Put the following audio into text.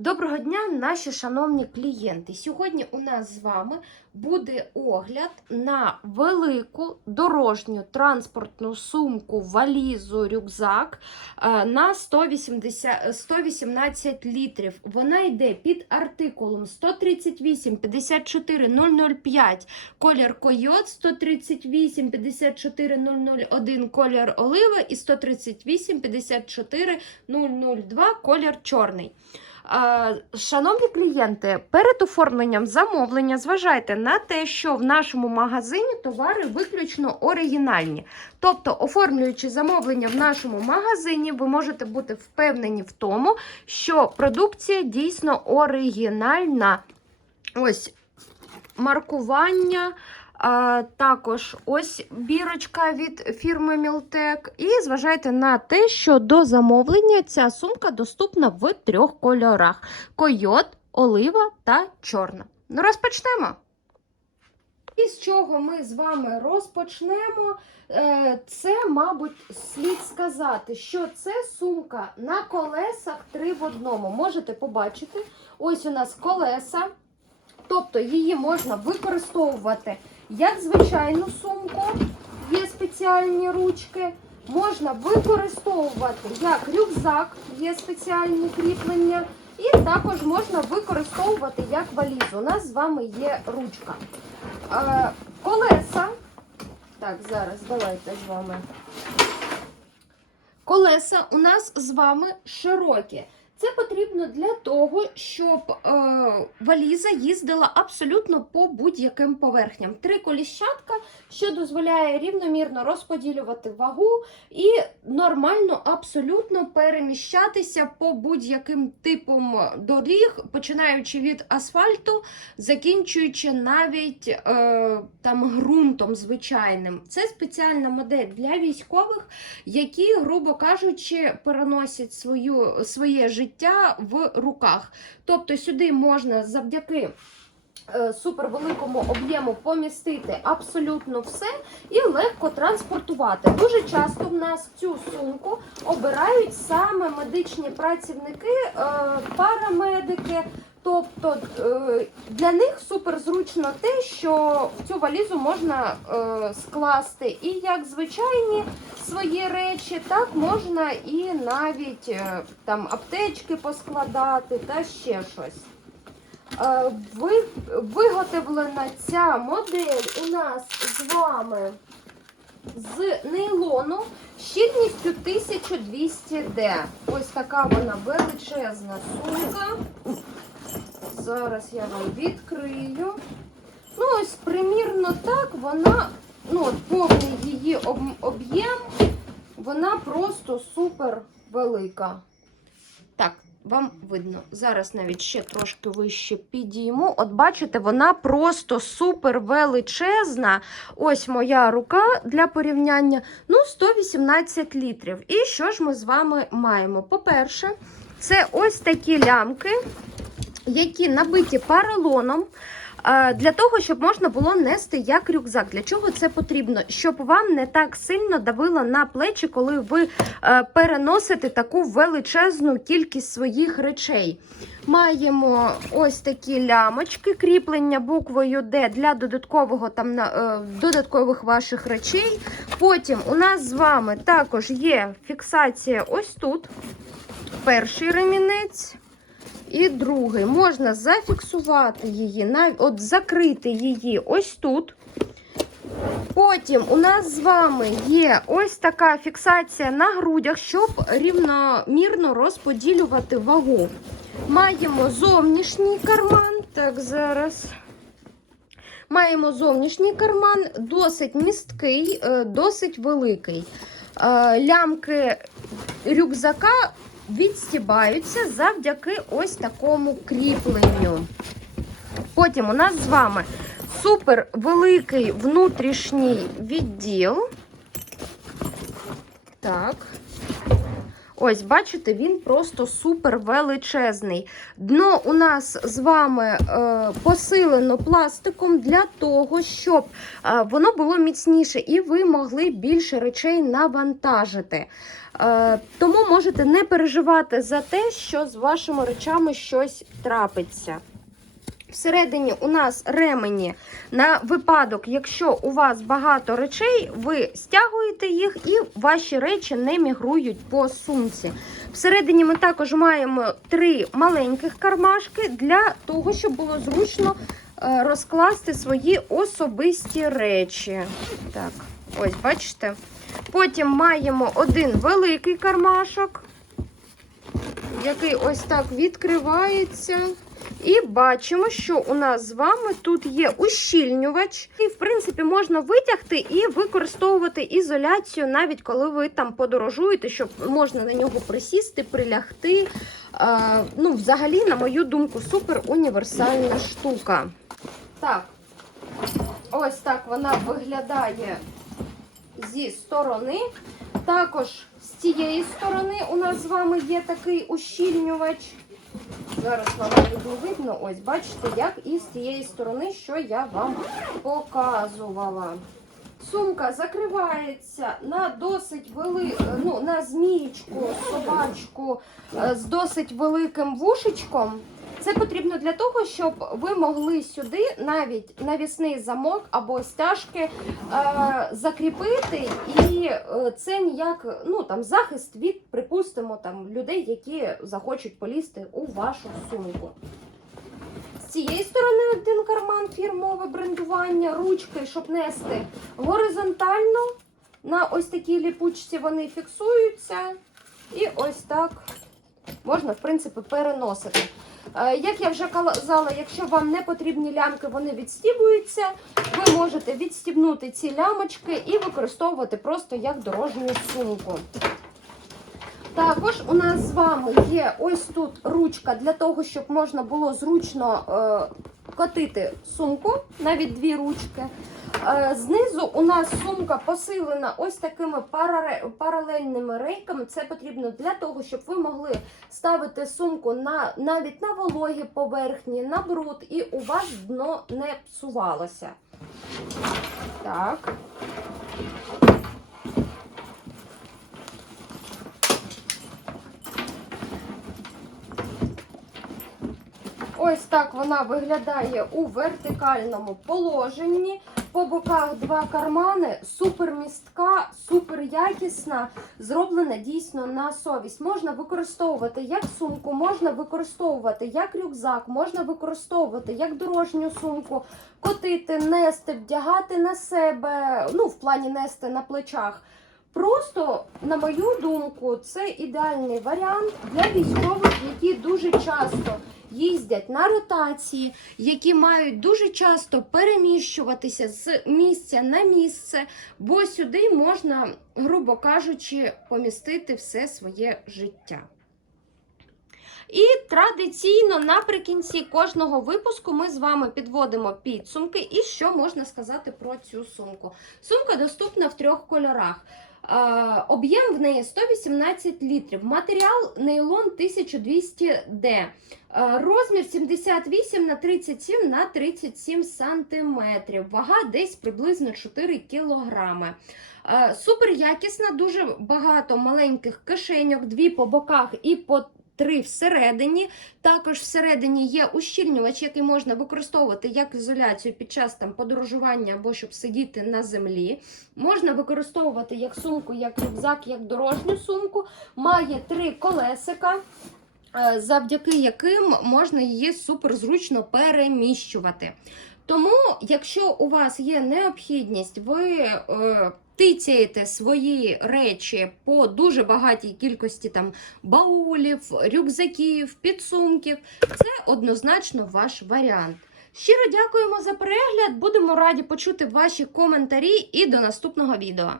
Доброго дня, наші шановні клієнти. Сьогодні у нас з вами буде огляд на велику дорожню транспортну сумку, валізу, рюкзак е, на 180, 118 літрів. Вона йде під артикулом 138 54 005 колір койот, 138 54 001 колір олива і 138 54 002 колір чорний. Шановні клієнти, перед оформленням замовлення зважайте на те, що в нашому магазині товари виключно оригінальні. Тобто, оформлюючи замовлення в нашому магазині, ви можете бути впевнені в тому, що продукція дійсно оригінальна. Ось маркування. Також ось бірочка від фірми Мілтек. І зважайте на те, що до замовлення ця сумка доступна в трьох кольорах: койот, олива та чорна. Ну, розпочнемо. І з чого ми з вами розпочнемо? Е, Це, мабуть, слід сказати, що це сумка на колесах три в одному. Можете побачити, ось у нас колеса. Тобто її можна використовувати як звичайну сумку, є спеціальні ручки. Можна використовувати як рюкзак, є спеціальні кріплення. І також можна використовувати як валізу. У нас з вами є ручка. Е, колеса. Так, зараз давайте з вами. Колеса у нас з вами широкі. Це потрібно для того, щоб е, валіза їздила абсолютно по будь-яким поверхням. Три коліщатка, що дозволяє рівномірно розподілювати вагу і нормально абсолютно переміщатися по будь-яким типам доріг, починаючи від асфальту, закінчуючи навіть е, там ґрунтом звичайним. Це спеціальна модель для військових, які, грубо кажучи, переносять свою, своє життя в руках. Тобто сюди можна завдяки е, супервеликому об'єму помістити абсолютно все і легко транспортувати. Дуже часто в нас цю сумку обирають саме медичні працівники, е, парамедики. Тобто е, для них супер зручно те, що цю валізу можна е, скласти і як звичайні свої речі, так можна і навіть е, там аптечки поскладати та ще щось. Ви- Виготовлена ця модель у нас з вами з нейлону щільністю 1200D. Ось така вона величезна сумка. Зараз я вам відкрию. Ну, ось примірно так вона, ну, от повний її об'єм, вона просто супер велика. Так, вам видно. Зараз навіть ще трошки вище підійму. От бачите, вона просто супер величезна. Ось моя рука для порівняння. Ну, 118 літрів. І що ж ми з вами маємо? По-перше, це ось такі лямки, які набиті поролоном. е, Для того, щоб можна було нести як рюкзак. Для чого це потрібно? Щоб вам не так сильно давило на плечі, коли ви е, переносите таку величезну кількість своїх речей. Маємо ось такі лямочки, кріплення буквою D для додаткового там е, додаткових ваших речей. Потім у нас з вами також є фіксація ось тут. Перший ремінець. І другий. Можна зафіксувати її, от закрити її ось тут. Потім у нас з вами є ось така фіксація на грудях, щоб рівномірно розподілювати вагу. Маємо зовнішній карман. Так, зараз. Маємо зовнішній карман, досить місткий, е, досить великий. Е, Лямки рюкзака відстібаються завдяки ось такому кріпленню. Потім у нас з вами супер великий внутрішній відділ. Так. Ось, бачите, він просто супер величезний. Дно у нас з вами е, посилено пластиком для того, щоб е, воно було міцніше і ви могли більше речей навантажити. Е, тому можете не переживати за те, що з вашими речами щось трапиться. Всередині у нас ремені на випадок, якщо у вас багато речей, ви стягуєте їх і ваші речі не мігрують по сумці. Всередині ми також маємо три маленьких кармашки для того, щоб було зручно е, розкласти свої особисті речі. Так, ось бачите. Потім маємо один великий кармашок, який ось так відкривається. І бачимо, що у нас з вами тут є ущільнювач. І, в принципі, можна витягти і використовувати ізоляцію, навіть коли ви там подорожуєте, щоб можна на нього присісти, прилягти. Е, ну, взагалі, на мою думку, супер універсальна штука. Так, ось так вона виглядає зі сторони. Також з цієї сторони у нас з вами є такий ущільнювач. Зараз вам буде видно. Ось, бачите, як і з цієї сторони, що я вам показувала. Сумка закривається на досить вели... ну, на змієчку, собачку е, з досить великим вушечком. Це потрібно для того, щоб ви могли сюди навіть навісний замок або стяжки е, закріпити, і е, це ніяк ну там захист від, припустимо, там людей, які захочуть полізти у вашу сумку. З цієї сторони один карман фірмове брендування, ручки, щоб нести горизонтально. На ось такій ліпучці вони фіксуються. І ось так можна, в принципі, переносити. Е, Як я вже казала, якщо вам не потрібні лямки, вони відстібуються. Ви можете відстібнути ці лямочки і використовувати просто як дорожню сумку. Також у нас з вами є ось тут ручка для того, щоб можна було зручно е, котити сумку, навіть дві ручки. Е, знизу у нас сумка посилена ось такими паралельними рейками. Це потрібно для того, щоб ви могли ставити сумку на, навіть на вологі поверхні, на бруд, і у вас дно не псувалося. Так. Ось так вона виглядає у вертикальному положенні. По боках два кармани, супер містка, супер якісна, зроблена дійсно на совість. Можна використовувати як сумку, можна використовувати як рюкзак, можна використовувати як дорожню сумку, котити, нести, вдягати на себе, ну, в плані нести на плечах. Просто, на мою думку, це ідеальний варіант для військових, які дуже часто їздять на ротації, які мають дуже часто переміщуватися з місця на місце, бо сюди можна, грубо кажучи, помістити все своє життя. І традиційно наприкінці кожного випуску ми з вами підводимо підсумки. І що можна сказати про цю сумку? Сумка доступна в трьох кольорах. Об'єм в неї 118 літрів. Матеріал нейлон 1200D. Е, Розмір 78 на 37 на 37 сантиметрів. Вага десь приблизно 4 кілограми. Е, Супер якісна, дуже багато маленьких кишеньок, дві по боках і по три всередині. Також всередині є ущільнювач, який можна використовувати як ізоляцію під час там подорожування або щоб сидіти на землі. Можна використовувати як сумку, як рюкзак, як дорожню сумку. Має три колесика. е, Завдяки яким можна її суперзручно переміщувати. Тому, якщо у вас є необхідність, ви е, тицяєте свої речі по дуже багатій кількості там баулів, рюкзаків, підсумків, це однозначно ваш варіант. Щиро дякуємо за перегляд. Будемо раді почути ваші коментарі і до наступного відео.